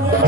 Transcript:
Oh.